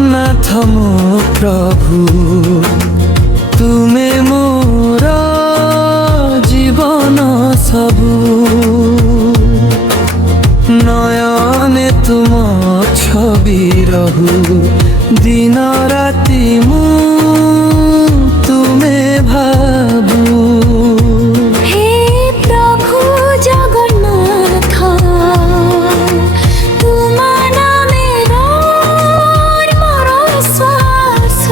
ଜଗନ୍ନାଥ ମୋ ପ୍ରଭୁ, ତୁମେ ମୋର ଜୀବନ ସବୁ। ନୟନେ ତୁମ ଛବି ରହୁ, ଦିନ ରାତି ମୁଁ ତୁମେ ଭାବୁ। হে প্রভু জগন্নাথ, তোমার নামে মোর শ্বাস।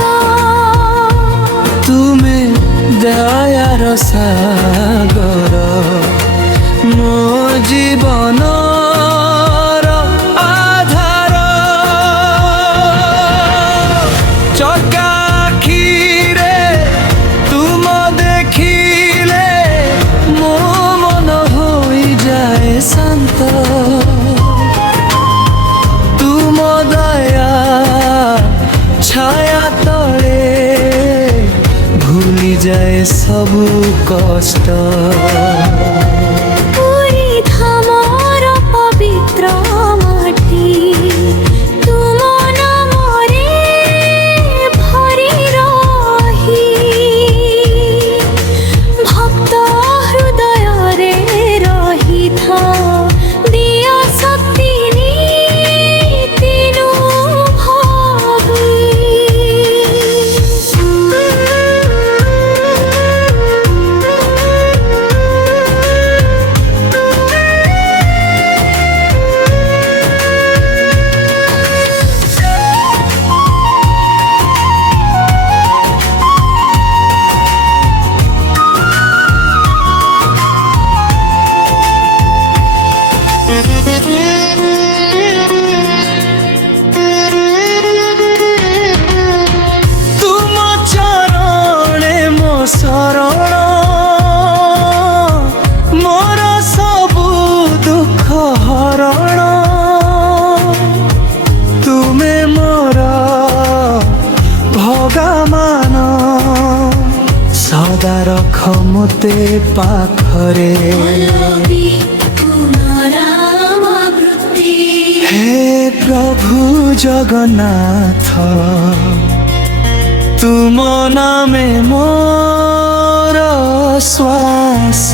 ତୁମେ ଦୟାର ସାଗର, ମୋ ଜୀବନର ଆଧାର। ଚକାଖିରେ ତୁମ ଦେଖିଲେ ମୋ ମନ ହୋଇଯାଏ ଶାନ୍ତ। ତୁମ ଦୟା ଛାୟା ତଳେ ଭୁଲିଯାଏ ସବୁ କଷ୍ଟ। পুরী ধামর পবিত্র মাটি, তুম নামরে ভরি রহি। ভক্ত হৃদয়রে রহিথা, দিয় শক্তি নীতিনু ভাবি। ତୁମ ଚରଣେ ମୋ ଶରଣ, ମୋର ସବୁ ଦୁଃଖ ହରଣ। ତୁମେ ମୋର ଭଗବାନ, ସଦା ରଖ ମୋତେ ପାଖରେ। হে প্রভু জগন্নাথ, তুম নামে মোর শ্বাস।